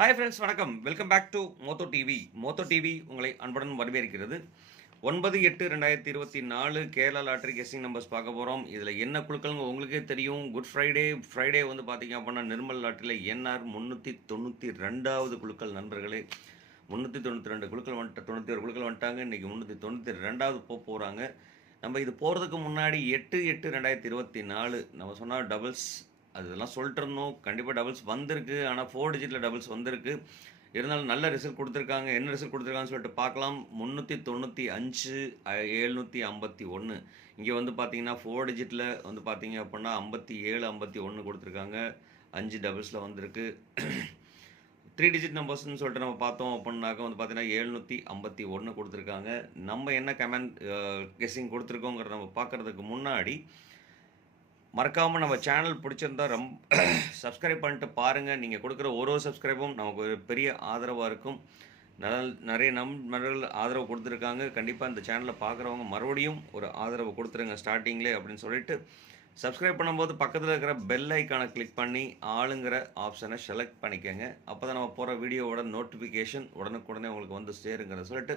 Hi friends வணக்கம். Welcome back to Motho TV Motho TV உங்களை அன்புடன் வரவேற்கிறது. ஒன்பது எட்டு ரெண்டாயிரத்தி இருபத்தி நாலு கேரளா லாட்ரி கெஸ்டிங் நம்பர்ஸ் பார்க்க போகிறோம் இதில் என்ன குழுக்கள்னு உங்களுக்கே தெரியும். குட் ஃப்ரைடே ஃப்ரைடே வந்து பார்த்தீங்க அப்படின்னா நிர்மல் லாட்டரியில் என்ஆர் முந்நூற்றி தொண்ணூற்றி ரெண்டாவது குழுக்கள் நண்பர்களே. முந்நூற்றி தொண்ணூற்றி ரெண்டு குழுக்கள் வந்துட்டு தொண்ணூற்றி ஒரு குழுக்கள் வந்துட்டாங்க. இன்றைக்கி முந்நூற்றி தொண்ணூற்றி ரெண்டாவது போக போகிறாங்க நம்ம இது போகிறதுக்கு முன்னாடி எட்டு எட்டு ரெண்டாயிரத்தி இருபத்தி நாலு நம்ம சொன்னால் டபுள்ஸ் அதெல்லாம் சொல்லிட்டு இருந்தோம் கண்டிப்பாக டபுள்ஸ் வந்திருக்கு. ஆனால் ஃபோர் டிஜிட்டில் டபுள்ஸ் வந்திருக்கு. இருந்தாலும் நல்ல ரிசல்ட் கொடுத்துருக்காங்க. என்ன ரிசல்ட் கொடுத்துருக்காங்கன்னு சொல்லிட்டு பார்க்கலாம். முந்நூற்றி தொண்ணூற்றி அஞ்சு எழுநூற்றி ஐம்பத்தி ஒன்று இங்கே வந்து பார்த்தீங்கன்னா ஃபோர் டிஜிட்டில் வந்து பார்த்தீங்க அப்படின்னா ஐம்பத்தி ஏழு ஐம்பத்தி ஒன்று கொடுத்துருக்காங்க. அஞ்சு டபுள்ஸில் வந்திருக்கு. த்ரீ டிஜிட் நம்பர்ஸ்னு சொல்லிட்டு நம்ம பார்த்தோம் அப்படின்னாக்க வந்து பார்த்தீங்கன்னா எழுநூற்றி ஐம்பத்தி ஒன்று கொடுத்துருக்காங்க. நம்ம என்ன கமெண்ட் கெஸ்ஸிங் கொடுத்துருக்கோங்கிறத நம்ம பார்க்குறதுக்கு முன்னாடி மறக்காமல் நம்ம சேனல் பிடிச்சிருந்தா ரொம்ப சப்ஸ்கிரைப் பண்ணிட்டு பாருங்கள் நீங்கள் கொடுக்குற ஒரு ஒரு சப்ஸ்கிரைபும் நமக்கு ஒரு பெரிய ஆதரவாக இருக்கும். நல்ல நிறைய நண்பர்கள் ஆதரவு கொடுத்துருக்காங்க. கண்டிப்பாக இந்த சேனலை பார்க்குறவங்க மறுபடியும் ஒரு ஆதரவு கொடுத்துருங்க ஸ்டார்டிங்லே அப்படின்னு சொல்லிட்டு சப்ஸ்கிரைப் பண்ணும்போது பக்கத்தில் இருக்கிற பெல் ஐக்கானை கிளிக் பண்ணி ஆளுங்கிற ஆப்ஷனை செலக்ட் பண்ணிக்கோங்க. அப்போ தான் நம்ம போகிற வீடியோவோட நோட்டிஃபிகேஷன் உடனுக்குடனே உங்களுக்கு வந்து சேருங்கிறத சொல்லிட்டு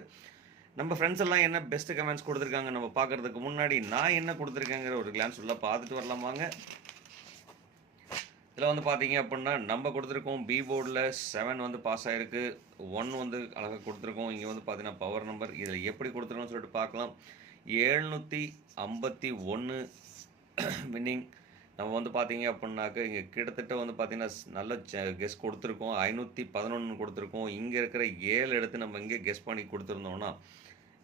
நம்ம ஃப்ரெண்ட்ஸ் எல்லாம் என்ன பெஸ்ட் கமெண்ட்ஸ் கொடுத்துருக்காங்க நம்ம பார்க்கறதுக்கு முன்னாடி நான் என்ன கொடுத்துருக்கேங்கிற ஒரு கிளான்ஸ் உள்ள பார்த்துட்டு வரலாம் வாங்க. இதில் வந்து பார்த்தீங்க அப்படின்னா நம்ம கொடுத்துருக்கோம் பி போர்டில் செவன் வந்து பாஸ் ஆகிருக்கு ஒன் வந்து அழகாக கொடுத்துருக்கோம். இங்கே வந்து பார்த்தீங்கன்னா பவர் நம்பர் இதில் எப்படி கொடுத்துருக்கோம்னு சொல்லிட்டு பார்க்கலாம். ஏழ்நூற்றி ஐம்பத்தி ஒன்று வின்னிங் நம்ம வந்து பார்த்தீங்க அப்படின்னாக்க இங்கே கிட்டத்தட்ட வந்து பார்த்தீங்கன்னா நல்ல கெஸ் கொடுத்துருக்கோம். ஐநூற்றி பதினொன்று கொடுத்துருக்கோம். இங்கே இருக்கிற ஏழு எடுத்து நம்ம இங்கே கெஸ் பண்ணி கொடுத்துருந்தோம்னா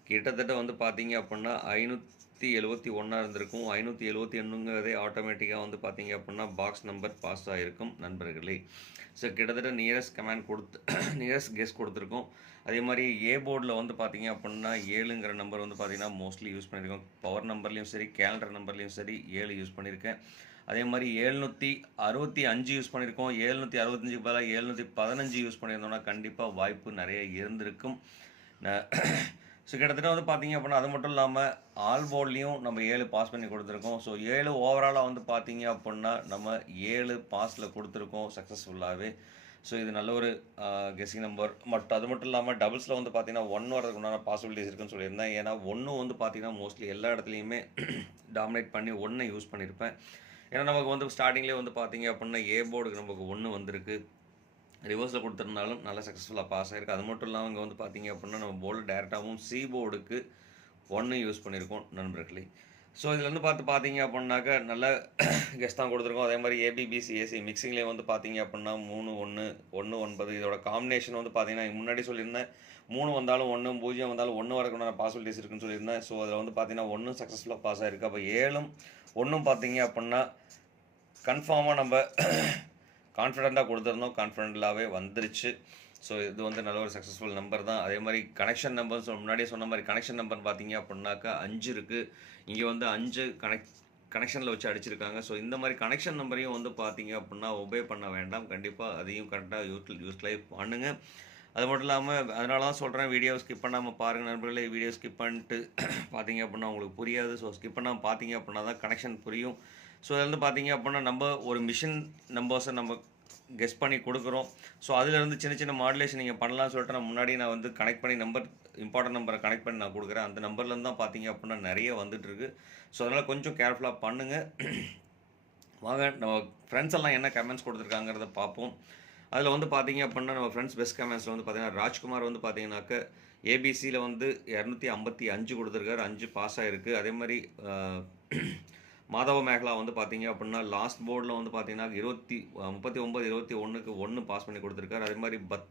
கிட்டத்தட்ட வந்து பார்த்தீங்க அப்படின்னா ஐநூற்றி எழுபத்தி ஒன்றா இருந்திருக்கும். ஐநூற்றி எழுபத்தி ஒன்றுங்கிறதே ஆட்டோமேட்டிக்காக வந்து பார்த்தீங்க அப்படின்னா பாக்ஸ் நம்பர் பாஸ் ஆகிருக்கும் நண்பர்களே. ஸோ கிட்டத்தட்ட நியரஸ்ட் கமெண்ட் கொடுத்து நியரஸ்ட் கெஸ் கொடுத்துருக்கோம். அதே மாதிரி ஏ போர்டில் வந்து பார்த்தீங்க அப்படின்னா ஏழுங்கிற நம்பர் வந்து பார்த்தீங்கன்னா மோஸ்ட்லி யூஸ் பண்ணியிருக்கோம் பவர் நம்பர்லேயும் சரி கேலண்டர் நம்பர்லேயும் சரி ஏழு யூஸ் பண்ணியிருக்கேன் அதே மாதிரி ஏழ்நூற்றி அறுபத்தி அஞ்சு யூஸ் பண்ணியிருக்கோம் ஏழ்நூற்றி அறுபத்தஞ்சுக்கு பதிலாக ஏழ்நூற்றி பதினஞ்சு யூஸ் பண்ணியிருந்தோம்னா கண்டிப்பாக வாய்ப்பு நிறைய இருந்திருக்கும். ஸோ கிட்டத்தட்ட வந்து பார்த்தீங்க அப்படின்னா அது மட்டும் இல்லாமல் ஆல் போர்ட்லேயும் நம்ம ஏழு பாஸ் பண்ணி கொடுத்துருக்கோம். ஸோ ஏழு ஓவராலாக வந்து பார்த்தீங்க அப்படின்னா நம்ம ஏழு பாஸில் கொடுத்துருக்கோம் சக்ஸஸ்ஃபுல்லாகவே ஸோ இது நல்ல ஒரு கெஸிங் நம்பர் பட் அது மட்டும் இல்லாமல் டபுள்ஸில் வந்து பார்த்தீங்கன்னா ஒன் வரதுக்கு உண்டான பாசிபிலிட்டிஸ் இருக்குன்னு சொல்லியிருந்தேன். ஏன்னா ஒன்று வந்து பார்த்தீங்கன்னா மோஸ்ட்லி எல்லா இடத்துலையுமே டாமினேட் பண்ணி ஒன்றை யூஸ் பண்ணியிருப்பேன் ஏன்னா நமக்கு வந்து ஸ்டார்டிங்லேயே வந்து பார்த்தீங்க அப்படின்னா ஏ போர்டுக்கு நமக்கு ஒன்று வந்திருக்கு. ரிவர்ஸில் கொடுத்துருந்தாலும் நல்லா சக்ஸஸ்ஃபுல்லாக பாஸ் ஆகிருக்கு அது மட்டும் இல்லாமல் இங்கே வந்து பார்த்தீங்க அப்படின்னா நம்ம போர்டு டேரெக்டாகவும் சி போர்டுக்கு ஒன்று யூஸ் பண்ணியிருக்கோம் நண்பர்களே. ஸோ இதுலேருந்து பார்த்து பார்த்தீங்க அப்படின்னாக்க நல்ல கெஸ்ட் தான் கொடுத்துருக்கோம். அதே மாதிரி ஏபிபிசி ஏசி மிக்சிங்லேயே வந்து பார்த்தீங்க அப்படின்னா மூணு ஒன்று ஒன்று ஒன்பது இதோட காம்பினேஷன் வந்து பார்த்தீங்கன்னா முன்னாடி சொல்லியிருந்தேன் மூணு வந்தாலும் ஒன்று பூஜ்ஜியம் வந்தாலும் ஒன்று வரக்குண்டான பாசிபிலிட்டிஸ் இருக்குன்னு சொல்லியிருந்தேன். ஸோ அதில் வந்து பார்த்தீங்கன்னா ஒன்றும் சக்ஸஸ்ஃபுல்லாக பாஸ் ஆயிருக்கு. அப்போ ஏழும் ஒன்றும் பார்த்தீங்க அப்படின்னா கன்ஃபார்மாக நம்ம கான்ஃபிடெண்ட்டாக கொடுத்துருந்தோம். கான்ஃபிடென்ட்லாகவே வந்துருச்சு. ஸோ இது வந்து நல்ல ஒரு சக்ஸஸ்ஃபுல் நம்பர் தான். அதே மாதிரி கனெக்ஷன் நம்பர் முன்னாடியே சொன்ன மாதிரி கனெக்ஷன் நம்பர் பார்த்தீங்க அப்படின்னாக்கா அஞ்சு இருக்குது இங்கே வந்து அஞ்சு கனெக்ட் கனெக்ஷனில் வச்சு அடிச்சிருக்காங்க. ஸோ இந்த மாதிரி கனெக்ஷன் நம்பரையும் வந்து பார்த்தீங்க அப்படின்னா ஒபே பண்ண வேண்டாம். கண்டிப்பாக அதையும் கரெக்டாக யூட்டில் யூஸ்லைஸ் பண்ணுங்கள் அது மட்டும் இல்லாமல் அதனால தான் சொல்கிறேன் வீடியோ ஸ்கிப் பண்ணாமல் பாருங்கள் நண்பர்களே. வீடியோ ஸ்கிப் பண்ணிட்டு பார்த்தீங்க அப்படின்னா உங்களுக்கு புரியாது. ஸோ ஸ்கிப் பண்ணாமல் பார்த்தீங்க அப்படின்னா தான் கனெக்ஷன் புரியும். ஸோ அதில் வந்து பார்த்தீங்க அப்படின்னா நம்ம ஒரு மிஷின் நம்பர்ஸை நம்ம கெஸ் பண்ணி கொடுக்குறோம். ஸோ அதிலேருந்து சின்ன சின்ன மாடுலேஷன் நீங்கள் பண்ணலாம்னு சொல்லிட்டு நான் முன்னாடி நான் வந்து கனெக்ட் பண்ணி நம்பர் இம்பார்ட்டன்ட் நம்பரை கனெக்ட் பண்ணி நான் கொடுக்குறேன். அந்த நம்பர்லேருந்து தான் பார்த்தீங்க அப்படின்னா நிறைய வந்துட்டுருக்கு. ஸோ அதனால் கொஞ்சம் கேர்ஃபுல்லாக பண்ணுங்கள் வாங்க நம்ம ஃப்ரெண்ட்ஸ் எல்லாம் என்ன கமெண்ட்ஸ் கொடுத்துருக்காங்கிறத பார்ப்போம் அதில் வந்து பார்த்தீங்க அப்படின்னா நம்ம ஃப்ரெண்ட்ஸ் பெஸ்ட் கமெண்ட்ஸில் வந்து பார்த்தீங்கன்னா ராஜ்குமார் வந்து பார்த்தீங்கன்னாக்க ஏபிசியில் வந்து இரநூத்தி ஐம்பத்தி அஞ்சு கொடுத்துருக்காரு. அஞ்சு பாஸ் ஆகிருக்கு அதே மாதிரி மாதவ மேகலா வந்து பார்த்தீங்க அப்படின்னா லாஸ்ட் போர்டில் வந்து பார்த்தீங்கன்னா இருபத்தி முப்பத்தி ஒம்பது இருபத்தி ஒன்றுக்கு ஒன்று பாஸ் பண்ணி கொடுத்துருக்காரு. அதே மாதிரி பத்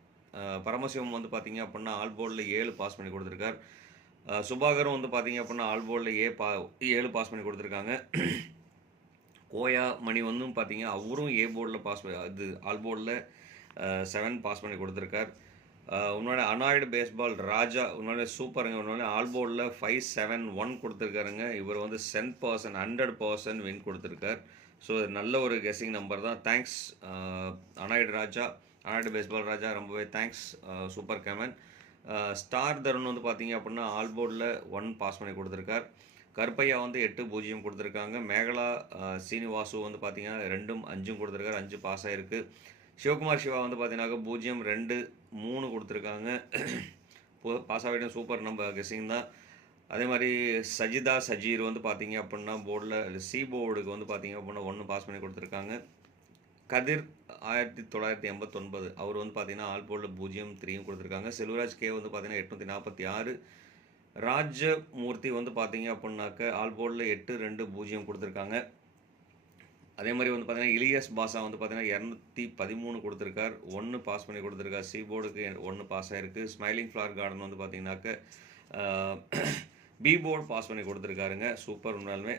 பரமசிவம் வந்து பார்த்தீங்க அப்படின்னா ஆல் போர்டில் ஏழு பாஸ் பண்ணி கொடுத்துருக்காரு. சுபாகரும் வந்து பார்த்தீங்க அப்படின்னா ஆல் போர்டில் ஏ பா ஏழு பாஸ் பண்ணி கொடுத்துருக்காங்க. கோயா மணி வந்தும் பார்த்தீங்க அவரும் ஏ போர்டில் பாஸ் அது ஆல் போர்டில் செவன் பாஸ் பண்ணி கொடுத்துருக்கார். உன்னோட அனாய்டு பேஸ்பால் ராஜா உன்னோட சூப்பருங்க. உன்னோட ஆல் போர்டில் ஃபைவ் செவன் ஒன் கொடுத்துருக்காருங்க. இவர் வந்து Sen percent hundred percent win கொடுத்துருக்கார். ஸோ நல்ல ஒரு கெஸ்ஸிங் நம்பர் தான். தேங்க்ஸ் அனாய்டு ராஜா அனாய்டு பேஸ்பால் ராஜா ரொம்பவே தேங்க்ஸ் சூப்பர் கேமன். ஸ்டார் தருண் வந்து பார்த்தீங்க அப்படின்னா ஆல் போர்டில் ஒன் பாஸ் பண்ணி கொடுத்துருக்கார். கருப்பையா வந்து எட்டு பூஜ்ஜியம் கொடுத்துருக்காங்க. மேகலா சீனிவாசு வந்து பார்த்தீங்கன்னா ரெண்டும் அஞ்சும் கொடுத்துருக்காரு. அஞ்சு பாஸ் ஆகிருக்கு சிவகுமார் சிவா வந்து பார்த்தீங்கன்னாக்கா பூஜ்ஜியம் ரெண்டு மூணு கொடுத்துருக்காங்க. பாஸ் ஆகிடும் சூப்பர் நம்ம கெஸிங் தான். அதே மாதிரி சஜிதா சஜீர் வந்து பார்த்தீங்க அப்படின்னா போர்டில் சி போர்டுக்கு வந்து பார்த்தீங்க அப்படின்னா ஒன்று பாஸ் பண்ணி கொடுத்துருக்காங்க. கதிர் ஆயிரத்தி தொள்ளாயிரத்தி எண்பத்தொன்பது அவர் வந்து பார்த்தீங்கன்னா ஆல் போர்டில் பூஜ்ஜியம் த்ரீயும் கொடுத்துருக்காங்க. செல்வராஜ் கே வந்து பார்த்தீங்கன்னா எட்நூற்றி நாற்பத்தி ஆறு. ராஜமூர்த்தி வந்து பார்த்தீங்க அப்படின்னாக்க ஆல் போர்டில் எட்டு ரெண்டு பூஜ்ஜியம் கொடுத்துருக்காங்க. அதே மாதிரி வந்து பார்த்தீங்கன்னா இலியஸ் பாஷா வந்து பார்த்தீங்கன்னா இரநூத்தி பதிமூணு கொடுத்துருக்கார். ஒன்று பாஸ் பண்ணி கொடுத்துருக்கார். சி போர்டுக்கு ஒன்று பாஸ் ஆகிருக்கு ஸ்மைலிங் ஃப்ளார் கார்டன் வந்து பார்த்தீங்கன்னாக்க பி போர்டு பாஸ் பண்ணி கொடுத்துருக்காருங்க. சூப்பர் உண்மையாலுமே.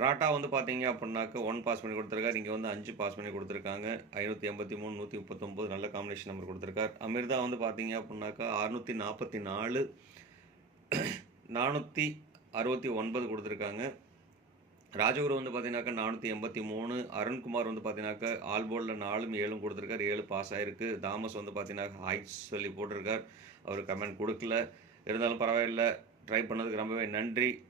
ராட்டா வந்து பார்த்தீங்க அப்படின்னாக்க ஒன் பாஸ் பண்ணி கொடுத்துருக்காரு. இங்கே வந்து அஞ்சு பாஸ் பண்ணி கொடுத்துருக்காங்க. ஐநூற்றி எண்பத்தி மூணு நூற்றி முப்பத்தொம்போது நல்ல காம்பினேஷன் நம்பர் கொடுத்துருக்கார். அமிர்தா வந்து பார்த்தீங்க அப்படின்னாக்கா அறுநூற்றி நாற்பத்தி நாலு நானூற்றி அறுபத்தி ஒன்பது கொடுத்துருக்காங்க. ராஜகுரு வந்து பார்த்தீங்கன்னாக்கா நானூற்றி எண்பத்தி மூணு அருண்குமார் வந்து பார்த்தீங்கன்னாக்கா ஆல் போர்டில் நாலும் ஏழும் கொடுத்துருக்காரு. ஏழு பாஸ் ஆயிருக்கு. தாமஸ் வந்து பார்த்தீங்கன்னா ஹைட்ஸ் சொல்லி போட்டிருக்கார். அவர் கமெண்ட் கொடுக்கல. இருந்தாலும் பரவாயில்ல. ட்ரை பண்ணதுக்கு ரொம்பவே நன்றி.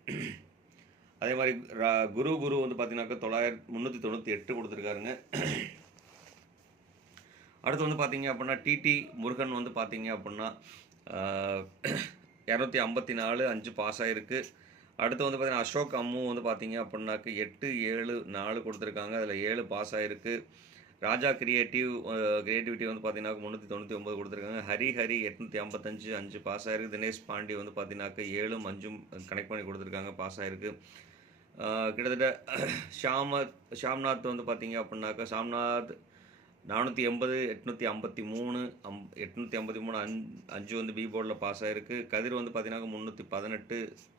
அதே மாதிரி ரா- குரு குரு வந்து பார்த்தீங்கன்னாக்கா தொள்ளாயிரத்தி முந்நூற்றி தொண்ணூற்றி எட்டு கொடுத்துருக்காருங்க. அடுத்து வந்து பார்த்தீங்க அப்படின்னா டிடி முருகன் வந்து பார்த்தீங்க அப்படின்னா இரநூத்தி ஐம்பத்தி நாலு அஞ்சு பாஸ் ஆகிருக்கு அடுத்து வந்து பார்த்தீங்கன்னா அசோக் அம்மு வந்து பார்த்தீங்க அப்படின்னாக்கு எட்டு ஏழு நாலு கொடுத்துருக்காங்க. அதில் ஏழு பாஸ் ஆகிருக்கு ராஜா கிரியேட்டிவ் கிரியேட்டிவிட்டி வந்து பார்த்தீங்கன்னா முந்நூற்றி தொண்ணூற்றி ஒம்பது கொடுத்துருக்காங்க. ஹரி ஹரி எட்நூற்றி ஐம்பத்தஞ்சு அஞ்சு பாஸ் ஆயிருக்கு. தினேஷ் பாண்டி வந்து பார்த்தீங்கன்னாக்க ஏழும் அஞ்சும் கனெக்ட் பண்ணி கொடுத்துருக்காங்க பாஸ் ஆயிருக்கு. கிட்டத்தட்ட ஷாமத் ஷாம்நாத் வந்து பார்த்தீங்க அப்படின்னாக்கா ஷாம்நாத் நானூற்றி எண்பது எட்நூற்றி ஐம்பத்தி மூணு அம் எட்நூற்றி ஐம்பத்தி மூணு அஞ் அஞ்சு வந்து பி போர்டில் பாஸ் ஆகிருக்கு கதிர் வந்து பார்த்தீங்கன்னா முந்நூற்றி பதினெட்டு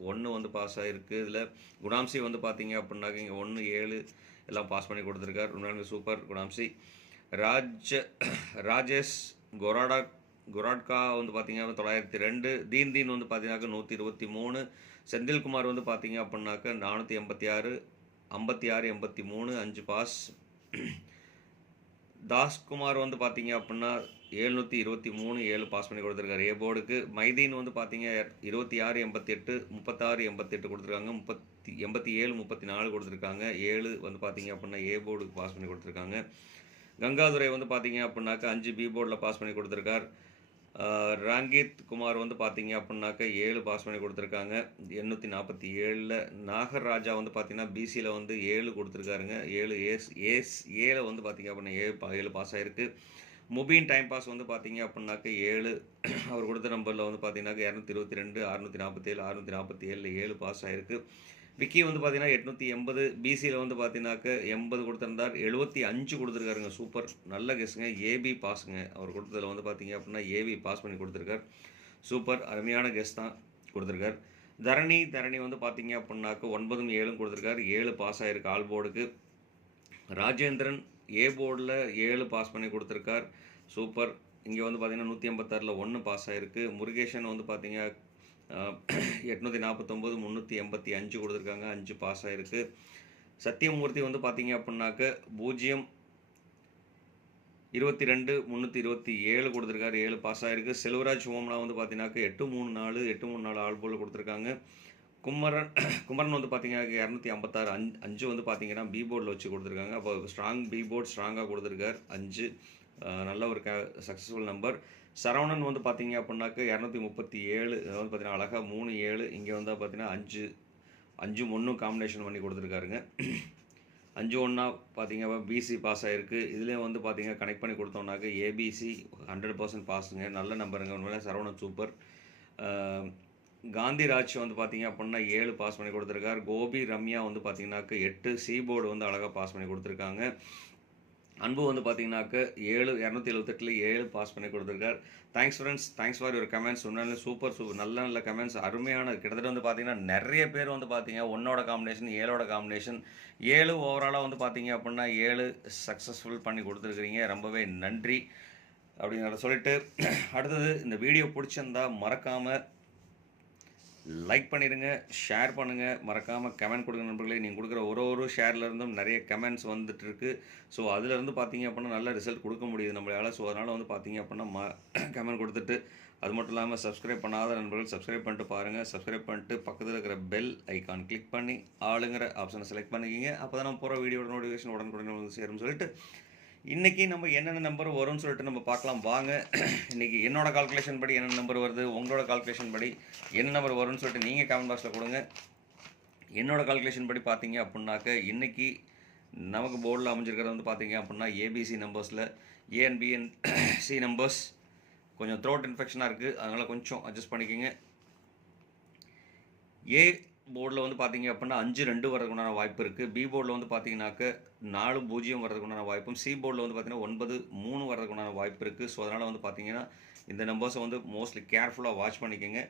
ஒன்று வந்து பாஸ் ஆகிருக்கு இதில் குணாம்சி வந்து பார்த்தீங்க அப்படின்னாக்க இங்கே ஒன்று ஏழு எல்லாம் பாஸ் பண்ணி கொடுத்துருக்கார். உண்மையான சூப்பர் குணாம்சி. ராஜ் ராஜேஷ் கொராடா குராட்கா வந்து பார்த்தீங்கன்னா தொள்ளாயிரத்தி ரெண்டு தீன் தீன் வந்து பார்த்தீங்கன்னாக்க நூற்றி இருபத்தி மூணு செந்தில்குமார் வந்து பார்த்தீங்க அப்படின்னாக்க நானூற்றி எண்பத்தி ஆறு ஐம்பத்தி ஆறு எண்பத்தி மூணு அஞ்சு பாஸ் தாஸ்குமார் வந்து பார்த்தீங்க அப்படின்னா எழுநூற்றி இருபத்தி மூணு ஏழு பாஸ் பண்ணி கொடுத்துருக்காரு. ஏ போர்டுக்கு மைதீன் வந்து பார்த்தீங்க இருபத்தி ஆறு எண்பத்தி எட்டு முப்பத்தாறு எண்பத்தெட்டு கொடுத்துருக்காங்க. முப்பத்தி எண்பத்தி ஏழு முப்பத்தி நாலு கொடுத்துருக்காங்க. ஏழு வந்து பார்த்தீங்க அப்படின்னா ஏ போர்டுக்கு பாஸ் பண்ணி கொடுத்துருக்காங்க. கங்காதுரை வந்து பார்த்தீங்க அப்படின்னாக்கா அஞ்சு பி போர்டில் பாஸ் பண்ணி கொடுத்துருக்கார். ரங்கித் குமார் வந்து பார்த்தீங்க அப்படின்னாக்கா ஏழு பாஸ் பண்ணி கொடுத்துருக்காங்க. எண்ணூற்றி நாற்பத்தி ஏழில் நாகராஜா வந்து பார்த்தீங்கன்னா பிசியில் வந்து ஏழு கொடுத்துருக்காருங்க. ஏழு ஏஸ் ஏஸ் ஏழை வந்து பார்த்தீங்க அப்படின்னா ஏழு பா ஏழு பாஸ் ஆகிருக்கு முபீன் டைம் பாஸ் வந்து பார்த்தீங்க அப்படின்னாக்க ஏழு. அவர் கொடுத்த நம்பரில் வந்து பார்த்தீங்கன்னாக்க இரநூத்தி இருபத்தி ரெண்டு அறுநூற்றி நாற்பத்தேழு அறுநூற்றி நாற்பத்தி ஏழில் ஏழு பாஸ் ஆகிருக்கு விக்கி வந்து பார்த்தீங்கன்னா எட்நூற்றி எண்பது பிசியில் வந்து பார்த்தீங்கன்னாக்க எண்பது கொடுத்துருந்தார். எழுபத்தி அஞ்சு கொடுத்துருக்காருங்க சூப்பர். நல்ல கெஸ்ஸுங்க ஏபி பாஸுங்க அவர் கொடுத்ததில் வந்து பார்த்தீங்க அப்படின்னா ஏபி பாஸ் பண்ணி கொடுத்துருக்கார். சூப்பர். அருமையான கெஸ் தான் கொடுத்துருக்கார். தரணி தரணி வந்து பார்த்தீங்க அப்படின்னாக்க ஒன்பதும் ஏழும் கொடுத்துருக்காரு. ஏழு பாஸ் ஆகிருக்கு ஆல் போர்டுக்கு. ராஜேந்திரன் ஏ போர்டில் ஏழு பாஸ் பண்ணி கொடுத்துருக்கார். சூப்பர். இங்கே வந்து பார்த்தீங்கன்னா நூற்றி எண்பத்தாறில் ஒன்று பாஸ் ஆகிருக்கு முருகேஷன் வந்து பார்த்தீங்க எட்நூற்றி நாற்பத்தொம்போது முந்நூற்றி எண்பத்தி அஞ்சு கொடுத்துருக்காங்க. அஞ்சு பாஸ் ஆகிருக்கு சத்தியமூர்த்தி வந்து பார்த்தீங்க அப்படின்னாக்க பூஜ்ஜியம் இருபத்தி ரெண்டு முந்நூற்றி இருபத்தி ஏழு கொடுத்துருக்காரு. ஏழு பாஸ் ஆகிருக்கு செல்வராஜ் ஓம்னா வந்து பார்த்தீங்கன்னாக்க எட்டு மூணு நாலு எட்டு மூணு நாலு ஆள் போல் கொடுத்துருக்காங்க. குமரன் குமரன் வந்து பார்த்தீங்கன்னா இரநூத்தி ஐம்பத்தாறு அஞ்சு அஞ்சு வந்து பார்த்தீங்கன்னா பி போர்டில் வச்சு கொடுத்துருக்காங்க. அப்போ ஸ்ட்ராங் பி போர்ட் ஸ்ட்ராங்காக கொடுத்துருக்கார். அஞ்சு நல்ல ஒரு க சக்ஸஸ்ஃபுல் நம்பர் சரவணன் வந்து பார்த்தீங்க அப்படின்னாக்க இரநூத்தி முப்பத்தி ஏழு வந்து பார்த்தீங்கன்னா அழகாக மூணு ஏழு இங்கே வந்து பார்த்தீங்கன்னா அஞ்சு அஞ்சு ஒன்றும் காம்பினேஷன் பண்ணி கொடுத்துருக்காருங்க. அஞ்சு ஒன்றா பார்த்தீங்க பிசி பாஸ் ஆகிருக்கு இதுலேயும் வந்து பார்த்தீங்க கனெக்ட் பண்ணி கொடுத்தோம்னாக்க ஏபிசி ஹண்ட்ரட் பர்சன்ட் பாஸுங்க நல்ல நம்பருங்க உண்மையிலே சரவணன் சூப்பர் காந்திராஜ் வந்து பார்த்தீங்க அப்படின்னா ஏழு பாஸ் பண்ணி கொடுத்துருக்காரு. கோபி ரம்யா வந்து பார்த்தீங்கன்னாக்க எட்டு சி போர்டு வந்து அழகாக பாஸ் பண்ணி கொடுத்துருக்காங்க. அன்பு வந்து பார்த்தீங்கன்னாக்க ஏழு இரநூத்தி எழுபத்தெட்டில் ஏழு பாஸ் பண்ணி கொடுத்துருக்கார். Thanks friends thanks for your comments உண்மையிலே சூப்பர் சூப்பர் நல்ல நல்ல கமெண்ட்ஸ் அருமையான கிட்டத்தட்ட வந்து பார்த்தீங்கன்னா நிறைய பேர் வந்து பார்த்தீங்க ஒன்னோட காம்பினேஷன் ஏழோட காம்பினேஷன் ஏழு ஓவராலாக வந்து பார்த்தீங்க அப்படின்னா ஏழு சக்ஸஸ்ஃபுல் பண்ணி கொடுத்துருக்குறீங்க. ரொம்பவே நன்றி. அப்படிங்கிறத சொல்லிட்டு அடுத்தது இந்த வீடியோ பிடிச்சிருந்தா மறக்காமல் லைக் பண்ணிடுங்க ஷேர் பண்ணுங்கள் மறக்காமல் கமெண்ட் கொடுங்க நண்பர்களே. நீங்கள் கொடுக்குற ஒரு ஒரு ஷேர்லேருந்தும் நிறைய கமெண்ட்ஸ் வந்துட்டுருக்கு ஸோ அதுலேருந்து பார்த்தீங்க அப்படின்னா நல்ல ரிசல்ட் கொடுக்க முடியுது நம்மளால். ஸோ அதனால் வந்து பார்த்தீங்க அப்படின்னா ம கமெண்ட் கொடுத்துட்டு அது மட்டும் இல்லாமல் சப்ஸ்கிரைப் பண்ணாத நண்பர்கள் சப்ஸ்கிரைப் பண்ணிட்டு பாருங்கள் சப்ஸ்கிரைப் பண்ணிட்டு பக்கத்தில் இருக்கிற பெல் ஐக்கான் கிளிக் பண்ணி ஆளுங்கிற ஆப்ஷனை செலக்ட் பண்ணிக்கிங்க. அப்போ தான் நம்ம போகிற வீடியோட நோட்டிஃபிகேஷன் உடனுக்குடன் வந்து சேரும்னு சொல்லிட்டு இன்றைக்கி நம்ம என்னென்ன நம்பர் வரும்னு சொல்லிட்டு நம்ம பார்க்கலாம். வாங்க இன்றைக்கி என்னோடய கால்குலேஷன் படி என்னென்ன நம்பர் வருது உங்களோட கால்குலேஷன் படி என்ன நம்பர் வரும்னு சொல்லிட்டு நீங்கள் கமெண்ட் பாக்ஸில் கொடுங்க. என்னோடய கால்குலேஷன் படி பார்த்தீங்க அப்படின்னாக்க இன்றைக்கி நமக்கு போர்டில் அமைஞ்சிருக்கிறது வந்து பார்த்தீங்க அப்படின்னா ஏபிசி நம்பர்ஸில் ஏஎன்பிஎன் சி நம்பர்ஸ் கொஞ்சம் த்ரோட் இன்ஃபெக்ஷனாக இருக்குது அதனால் கொஞ்சம் அட்ஜஸ்ட் பண்ணிக்கோங்க. ஏ போர்டில் வந்து பார்த்தீங்க அப்படின்னா அஞ்சு ரெண்டு வரதுக்குண்டான வாய்ப்பு இருக்குது பி போர்டில் வந்து பார்த்தீங்கன்னாக்க நாலு பூஜ்ஜியம் வரதுக்குண்டான வாய்ப்பும் சி போர்டில் வந்து பார்த்தீங்கன்னா ஒன்பது மூணு வரதுக்குண்டான வாய்ப்பு இருக்குது ஸோ அதனால் வந்து பார்த்தீங்கன்னா இந்த நம்பர்ஸை வந்து மோஸ்ட்லி கேர்ஃபுல்லாக வாட்ச் பண்ணிக்கோங்க.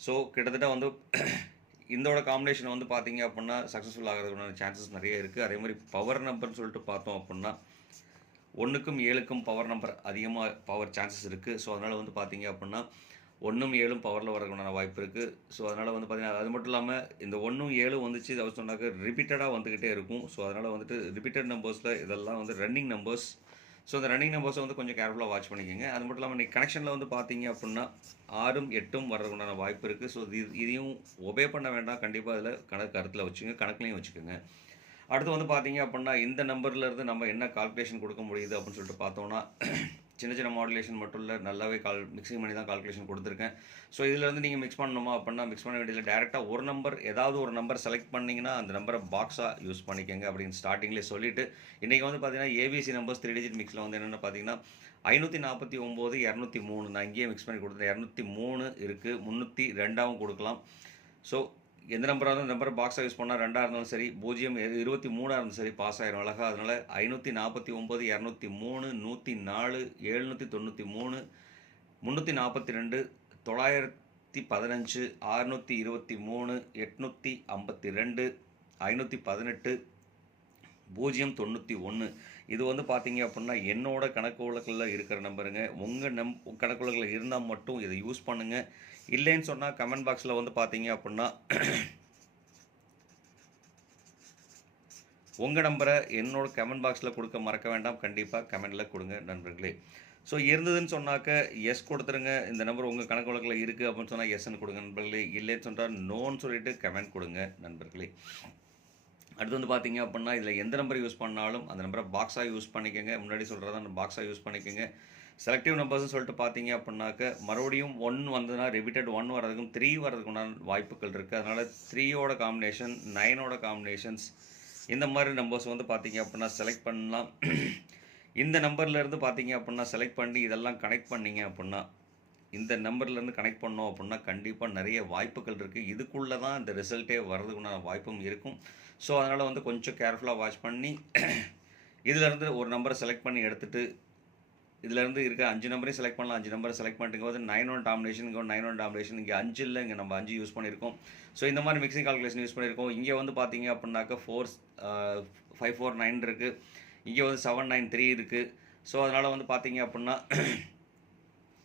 ஸோ கிட்டத்தட்ட வந்து இதோட காம்பினேஷன் வந்து பார்த்தீங்க அப்படின்னா சக்ஸஸ்ஃபுல் ஆகிறதுக்குண்டான சான்சஸ் நிறைய இருக்குது அதே மாதிரி பவர் நம்பர்னு சொல்லிட்டு பார்த்தோம் அப்படின்னா ஒன்றுக்கும் ஏழுக்கும் பவர் நம்பர் அதிகமாக பவர் சான்சஸ் இருக்குது ஸோ அதனால் வந்து பார்த்தீங்க அப்படின்னா ஒன்றும் ஏழும் பவரில் வரதுக்குண்டான வாய்ப்பு இருக்குது ஸோ அதனால் வந்து பார்த்தீங்கன்னா அது மட்டும் இல்லாமல் இந்த ஒன்றும் ஏழும் வந்துச்சு அவர் சொன்னாக்க ரிப்பீட்டடாக வந்துக்கிட்டே இருக்கும். ஸோ அதனால் வந்துட்டு ரிப்பீட்டட் நம்பர்ஸில் இதெல்லாம் வந்து ரன்னிங் நம்பர்ஸ் ஸோ அந்த ரன்னிங் நம்பர்ஸை வந்து கொஞ்சம் கேர்ஃபுல்லாக வாட்ச் பண்ணிக்கோங்க. அது மட்டும் இல்லாமல் நீங்கள் கனெக்ஷனில் வந்து பார்த்தீங்க அப்படின்னா ஆறும் எட்டும் வர்றதுக்குண்டான வாய்ப்பு இருக்குது ஸோ இது இதையும் ஒபே பண்ண வேண்டாம். கண்டிப்பாக அதில் கணக்கு கருத்தில் வச்சுங்க கணக்குலையும் வச்சுக்கோங்க. அடுத்து வந்து பார்த்தீங்க அப்படின்னா இந்த நம்பர்லேருந்து நம்ம என்ன கால்குலேஷன் கொடுக்க முடியுது அப்படின்னு சொல்லிட்டு பார்த்தோம்னா சின்ன சின்ன மாடுலேஷன் மட்டும் இல்லை நல்லாவே கால் மிக்சிங் பண்ணி தான் கால்குலேஷன் கொடுத்துருக்கேன். ஸோ இதிலேருந்து நீங்கள் மிக்ஸ் பண்ணணுமா அப்படின்னா மிக்ஸ் பண்ண வேண்டியதில்லை டேரெக்டாக ஒரு நம்பர் ஏதாவது ஒரு நம்பர் செலக்ட் பண்ணிங்கன்னா அந்த நம்பரை பாக்ஸாக யூஸ் பண்ணிக்கோங்க அப்படின்னு ஸ்டார்டிங்லேயே சொல்லிவிட்டு இன்றைக்கி வந்து பார்த்தீங்கன்னா ஏபிசி நம்பர்ஸ் த்ரீ டிஜிட் மிக்ஸில் வந்து என்னென்னு பார்த்தீங்கன்னா ஐநூற்றி நாற்பத்தி ஒம்பது இரநூத்தி மூணு நான் இங்கேயே மிக்ஸ் பண்ணி கொடுத்துருந்தேன் இரநூத்தி மூணு இருக்குது முந்நூற்றி ரெண்டாவும் கொடுக்கலாம். ஸோ எந்த நம்பராக இருந்தாலும் நம்பர் பாக்ஸாக யூஸ் பண்ணால் ரெண்டாக இருந்தாலும் சரி பூஜ்ஜியம் இருபத்தி மூணாக இருந்தாலும் சரி பாஸ் ஆயிரும் அழகாக அதனால் ஐநூற்றி நாற்பத்தி ஒம்பது இரநூத்தி மூணு நூற்றி நாலு எழுநூற்றி தொண்ணூற்றி மூணு முந்நூற்றி நாற்பத்தி ரெண்டு தொள்ளாயிரத்தி பதினஞ்சு அறுநூற்றி இருபத்தி மூணு எட்நூற்றி ஐம்பத்தி ரெண்டு ஐநூற்றி பதினெட்டு பூஜ்ஜியம் தொண்ணூற்றி ஒன்று இது வந்து பார்த்தீங்க அப்படின்னா என்னோட கணக்கு வழக்கில் இருக்கிற நம்பருங்க. உங்கள் நம் கணக்கு வழக்கில் இருந்தால் மட்டும் இதை யூஸ் பண்ணுங்கள் இல்லைன்னு சொன்னால் கமெண்ட் பாக்ஸில் வந்து பார்த்தீங்க அப்படின்னா உங்கள் நம்பரை என்னோட கமெண்ட் பாக்ஸில் கொடுக்க மறக்க வேண்டாம். கண்டிப்பாக கமெண்டில் கொடுங்க நண்பர்களே. ஸோ இருந்ததுன்னு சொன்னாக்க எஸ் கொடுத்துருங்க. இந்த நம்பர் உங்கள் கணக்கு வழக்கில் இருக்குது அப்படின்னு சொன்னால் எஸ்ன்னு கொடுங்க நண்பர்களே. இல்லைன்னு சொன்னால் நோன்னு சொல்லிட்டு கமெண்ட் கொடுங்க நண்பர்களே. அடுத்து வந்து பார்த்தீங்க அப்படின்னா இதில் எந்த நம்பர் யூஸ் பண்ணாலும் அந்த நம்பரை பாக்ஸாக யூஸ் பண்ணிக்கோங்க. முன்னாடி சொல்கிறதா அந்த பாக்ஸாக யூஸ் பண்ணிக்கோங்க. செலக்டிவ் நம்பர்ஸ்னு சொல்லிட்டு பார்த்தீங்க அப்படின்னாக்க மறுபடியும் ஒன் வந்ததுன்னா ரிபீட்டட் ஒன் வர்றதுக்கும் த்ரீ வரதுக்குண்டான வாய்ப்புகள் இருக்குது அதனால் த்ரீயோட காம்பினேஷன் நைனோட காம்பினேஷன்ஸ் இந்த மாதிரி நம்பர்ஸ் வந்து பார்த்தீங்க அப்படின்னா செலக்ட் பண்ணலாம். இந்த நம்பர்லேருந்து பார்த்தீங்க அப்படின்னா செலக்ட் பண்ணி இதெல்லாம் கனெக்ட் பண்ணீங்க அப்படின்னா இந்த நம்பர்லேருந்து கனெக்ட் பண்ணோம் அப்படின்னா கண்டிப்பாக நிறைய வாய்ப்புகள் இருக்குது இதுக்குள்ளே தான் இந்த ரிசல்ட்டே வர்றதுக்குண்டான வாய்ப்பும் இருக்கும். ஸோ அதனால் வந்து கொஞ்சம் கேர்ஃபுல்லாக வாட்ச் பண்ணி இதிலேருந்து ஒரு நம்பரை செலக்ட் பண்ணி எடுத்துகிட்டு இதுலேருந்து இருக்க அஞ்சு நம்பரையும் செலக்ட் பண்ணலாம். அஞ்சு நம்பரை செலக்ட் பண்ணிட்டு போது நைன் ஒன் டாமினேஷன் இங்கே நைன் ஒன் டாமினேஷன் இங்கே அஞ்சு இல்லை இங்கே நம்ம அஞ்சு யூஸ் பண்ணியிருக்கோம். ஸோ இந்த மாதிரி மிக்சிங் கால்குலேஷன் யூஸ் பண்ணியிருக்கோம். இங்கே வந்து பார்த்தீங்க அப்படின்னாக்க ஃபோர் ஃபைவ் ஃபோர் நைன் இருக்குது இங்கே வந்து செவன் நைன் த்ரீ இருக்குது ஸோ அதனால் வந்து பார்த்தீங்க அப்படின்னா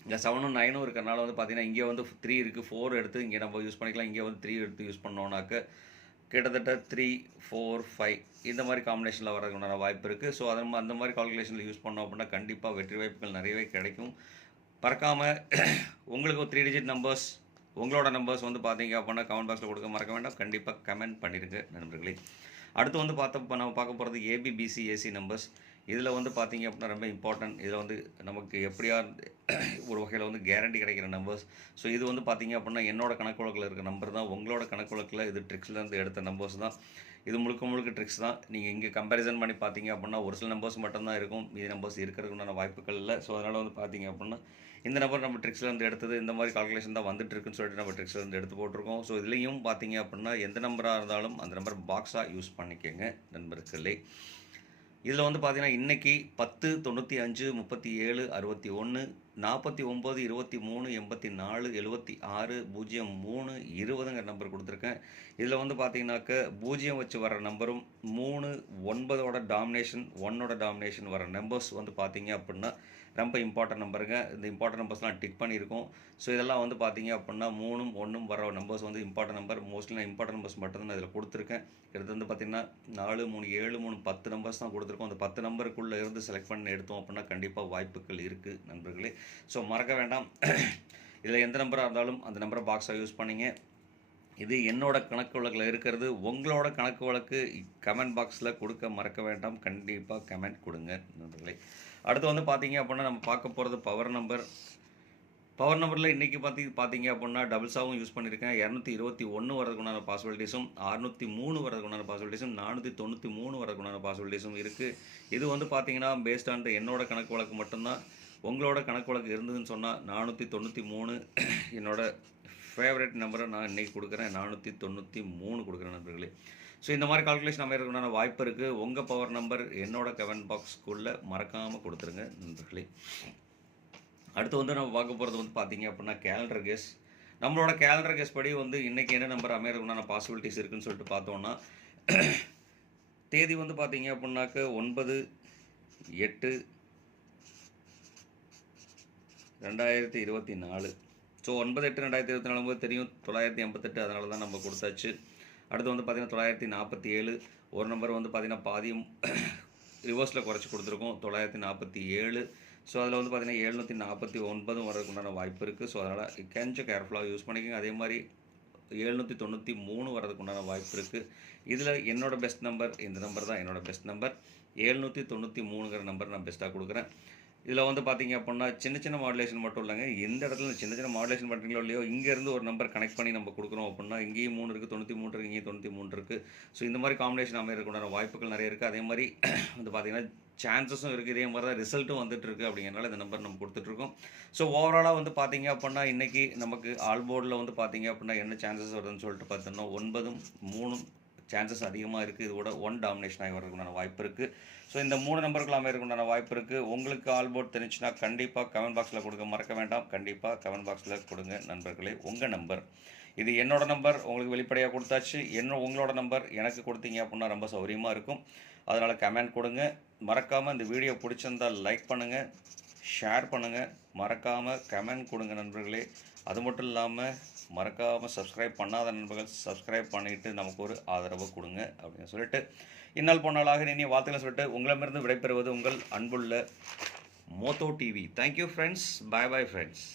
இந்த செவனும் நைனும் இருக்கிறனால வந்து பார்த்தீங்கன்னா இங்கே வந்து த்ரீ இருக்குது ஃபோர் எடுத்து இங்கே நம்ம யூஸ் பண்ணிக்கலாம். இங்கே வந்து த்ரீ எடுத்து யூஸ் பண்ணோம்னாக்க கிட்டத்தட்ட த்ரீ ஃபோர் ஃபைவ் இந்த மாதிரி காம்பினேஷனில் வரதுக்குண்டான வாய்ப்பு இருக்குது ஸோ அது அந்த மாதிரி கால்குலேஷனில் யூஸ் பண்ணோம் அப்படின்னா கண்டிப்பாக வெற்றி வாய்ப்புகள் நிறையவே கிடைக்கும். பறக்காமல் உங்களுக்கு த்ரீ டிஜிட் நம்பர்ஸ் உங்களோட நம்பர்ஸ் வந்து பார்த்தீங்க அப்படின்னா கமெண்ட் பாக்ஸில் கொடுக்க மறக்க வேண்டாம். கண்டிப்பாக கமெண்ட் பண்ணிடுங்க நண்பர்களே. அடுத்து வந்து பார்த்தப்ப நம்ம பார்க்க போகிறது ஏபிபிசி ஏசி நம்பர்ஸ் இதில் வந்து பார்த்தீங்க அப்படின்னா ரொம்ப இம்பார்ட்டன்ட் இதில் வந்து நமக்கு எப்படியா ஒரு வகையில் வந்து கேரண்டி கிடைக்கிற நம்பர்ஸ் ஸோ இது வந்து பார்த்தீங்க அப்படின்னா என்னோட கணக்கு வழக்கில் இருக்க நம்பர் தான். உங்களோட கணக்கு வழக்கில் இது ட்ரிக்ஸ்லேருந்து எடுத்த நம்பர்ஸ் தான். இது முழுக்க முழுக்க ட்ரிக்ஸ் தான். நீங்கள் இங்கே கம்பேரிசன் பண்ணி பார்த்தீங்க அப்படின்னா ஒரு சில நம்பர்ஸ் மட்டும்தான் இருக்கும். மீதி நம்பர்ஸ் இருக்கிறதுக்குண்டான வாய்ப்புகள் இல்லை. ஸோ அதனால் வந்து பார்த்தீங்க அப்படின்னா இந்த நம்பர் நம்ம ட்ரிக்ஸ்லேருந்து எடுத்தது இந்த மாதிரி கால்குலேஷன் தான் வந்துட்டு இருக்குன்னு சொல்லிட்டு நம்ம ட்ரிக்ஸ்லேருந்து எடுத்து போட்டிருக்கோம். ஸோ இதுலேயும் பார்த்தீங்க அப்படின்னா எந்த நம்பராக இருந்தாலும் அந்த நம்பர் பாக்ஸாக யூஸ் பண்ணிக்கோங்க நண்பர்களே. இதில் வந்து பார்த்தீங்கன்னா இன்றைக்கி பத்து தொண்ணூற்றி அஞ்சு முப்பத்தி ஏழு அறுபத்தி ஒன்று நாற்பத்தி ஒம்பது இருபத்தி மூணு எண்பத்தி நாலு எழுபத்தி ஆறு பூஜ்ஜியம் மூணு இருபதுங்கிற நம்பர் கொடுத்துருக்கேன். இதில் வந்து பார்த்தீங்கன்னாக்க பூஜ்ஜியம் வச்சு வர நம்பரும் மூணு ஒன்பதோட டாமினேஷன் ஒன்னோட டாமினேஷன் வர நம்பர்ஸ் வந்து பார்த்தீங்க அப்படின்னா ரொம்ப இம்பார்ட்டன்ட் நம்பருங்க இந்த இம்பார்ட்டன்ட் நம்பர்ஸ்லாம் டிக் பண்ணியிருக்கோம். ஸோ இதெல்லாம் வந்து பார்த்தீங்க அப்படின்னா மூணும் ஒன்றும் வர நம்பர்ஸ் வந்து இம்பார்ட்டன்ட் நம்பர் மோஸ்ட்லி நான் இம்பார்ட்டன்ட் நம்பர்ஸ் மட்டும் தான் இதில் கொடுத்துருக்கேன். எடுத்து வந்து பார்த்தீங்கன்னா நாலு மூணு ஏழு மூணு பத்து நம்பர்ஸ் தான் கொடுத்துருக்கோம். அந்த பத்து நம்பருக்குள்ளே இருந்து செலக்ட் பண்ணி எடுத்தோம் அப்படின்னா கண்டிப்பாக வாய்ப்புகள் இருக்குது நண்பர்களே. ஸோ மறக்க வேண்டாம். இதில் எந்த நம்பராக இருந்தாலும் அந்த நம்பரை பாக்ஸாக யூஸ் பண்ணிங்க. இது என்னோட கணக்கு வழக்கில் இருக்கிறது. உங்களோட கணக்கு வழக்கு கமெண்ட் பாக்ஸில் கொடுக்க மறக்க வேண்டாம். கண்டிப்பாக கமெண்ட் கொடுங்க நண்பர்களே. அடுத்து வந்து பார்த்தீங்க அப்படின்னா நம்ம பார்க்க போகிறது பவர் நம்பர் பவர் நம்பரில் இன்றைக்கி பார்த்தி பார்த்தீங்க அப்படின்னா டபுள்ஸாகவும் யூஸ் பண்ணியிருக்கேன் இரநூத்தி இருபத்தி ஒன்று வரதுக்குண்டான பாசிபிலிட்டிஸும் அறுநூற்றி மூணு வரதுக்குண்டான பாசிபிலிட்டிஸும் நானூற்றி தொண்ணூற்றி மூணு வரதுக்குண்டான பாசிபிலிட்டிஸும் இருக்குது இது வந்து பார்த்தீங்கன்னா பேஸ்ட் ஆன் என்னோட கணக்கு வழக்கு மட்டும்தான். உங்களோட கணக்கு வழக்கு இருந்ததுன்னு சொன்னால் நானூற்றி தொண்ணூற்றி மூணு என்னோடய ஃபேவரட் நம்பரை நான் இன்றைக்கி கொடுக்குறேன். நானூற்றி தொண்ணூற்றி மூணு கொடுக்குறேன் நண்பர்களே. ஸோ இந்த மாதிரி கால்குலேஷன் அமைகிறதுக்குண்டான வாய்ப்பு இருக்குது உங்கள் பவர் நம்பர் என்னோட கமெண்ட் பாக்ஸ்க்குள்ளே மறக்காமல் கொடுத்துருங்க நண்பர்களே. அடுத்து வந்து நம்ம பார்க்க போகிறது வந்து பார்த்தீங்க அப்படின்னா கேலண்டர் கேஸ் நம்மளோட கேலண்டர் கேஸ் படி வந்து இன்றைக்கி என்ன நம்பர் அமைகிறதுக்குண்டான பாசிபிலிட்டிஸ் இருக்குதுன்னு சொல்லிட்டு பார்த்தோன்னா தேதி வந்து பார்த்தீங்க அப்படின்னாக்க ஒன்பது எட்டு ரெண்டாயிரத்தி இருபத்தி நாலு. ஸோ ஒன்பது எட்டு ரெண்டாயிரத்தி இருபத்தி நாலு போது தெரியும் தொள்ளாயிரத்தி எண்பத்தெட்டு அதனால தான் நம்ம கொடுத்தாச்சு. அடுத்து வந்து பார்த்தீங்கன்னா தொள்ளாயிரத்தி நாற்பத்தி ஏழு ஒரு நம்பர் வந்து பார்த்தீங்கன்னா பாதியும் ரிவர்ஸில் குறைச்சி கொடுத்துருக்கோம். தொள்ளாயிரத்தி நாற்பத்தி ஏழு. ஸோ அதில் வந்து பார்த்தீங்கன்னா எழுநூற்றி நாற்பத்தி ஒன்பதும் வரதுக்கு உண்டான வாய்ப்பு இருக்குது ஸோ அதனால் கொஞ்சம் கேர்ஃபுல்லாக யூஸ் பண்ணிக்கோங்க. அதே மாதிரி எழுநூற்றி தொண்ணூற்றி மூணு வரதுக்கு உண்டான வாய்ப்பு இருக்குது இதில் என்னோட பெஸ்ட் நம்பர் இந்த நம்பர் தான் என்னோடய பெஸ்ட் நம்பர் எழுநூற்றி தொண்ணூற்றி மூணுங்கிற நம்பர் நான் பெஸ்ட்டாக கொடுக்குறேன். இதில் வந்து பார்த்தீங்க அப்படின்னா சின்ன சின்ன மாடுலேஷன் மட்டும் இல்லைங்க. எந்த இடத்துல சின்ன சின்ன மாடுலேஷன் பண்ணுறீங்களோ இல்லையோ இங்கேருந்து ஒரு நம்பர் கனெக்ட் பண்ணி நம்ம கொடுக்குறோம் அப்படின்னா இங்கேயும் மூணு இருக்குது தொண்ணூற்றி மூணு இருக்குது இங்கேயும் தொண்ணூற்றி மூணு இருக்குது ஸோ இந்த மாதிரி காம்பினேஷன் அமையறதுக்குண்டான வாய்ப்புகள் நிறைய இருக்குது அதே மாதிரி வந்து பார்த்தீங்கன்னா சான்சஸும் இருக்குது இதே மாதிரி தான் ரிசல்ட்டும் வந்துட்டு இருக்கு அப்படிங்கிறனால இந்த நம்பர் நம்ம கொடுத்துட்ருக்கோம். ஸோ ஓவராலாக வந்து பார்த்தீங்க அப்படின்னா இன்றைக்கி நமக்கு ஆல் போர்டில் வந்து பார்த்தீங்க அப்படின்னா என்ன சான்சஸ் வருதுன்னு சொல்லிட்டு பார்த்தோம்னா ஒன்பதும் மூணும் சான்சஸ் அதிகமாக இருக்குது இது கூட ஒன் டாமினேஷன் ஆகி வரதுக்குண்டான வாய்ப்பு இருக்குது ஸோ இந்த மூணு நம்பருக்கு அமையறதுக்குண்டான வாய்ப்பு இருக்குது உங்களுக்கு ஆல் போர்ட் தெரிஞ்சுன்னா கண்டிப்பாக கமெண்ட் பாக்ஸில் கொடுக்க மறக்க வேண்டாம். கண்டிப்பாக கமெண்ட் பாக்ஸில் கொடுங்க நண்பர்களே உங்கள் நம்பர் இது என்னோட நம்பர் உங்களுக்கு வெளிப்படையாக கொடுத்தாச்சு. என்ன உங்களோட நம்பர் எனக்கு கொடுத்தீங்க அப்படின்னா ரொம்ப சௌகரியமாக இருக்கும். அதனால் கமெண்ட் கொடுங்க. மறக்காமல் இந்த வீடியோ பிடிச்சிருந்தால் லைக் பண்ணுங்கள் ஷேர் பண்ணுங்கள் மறக்காமல் கமெண்ட் கொடுங்க நண்பர்களே. அது மட்டும் இல்லாமல் மறக்காமல் சப்ஸ்கிரைப் பண்ணாத நண்பர்கள் சப்ஸ்கிரைப் பண்ணிவிட்டு நமக்கு ஒரு ஆதரவு கொடுங்க அப்படின்னு சொல்லிட்டு இந்நாள் போனாலாக இனி வார்த்தைகளை சொல்லிட்டு உங்களிடமிருந்து விடைபெறுவது உங்கள் அன்புள்ள Motho TV thank you friends bye bye friends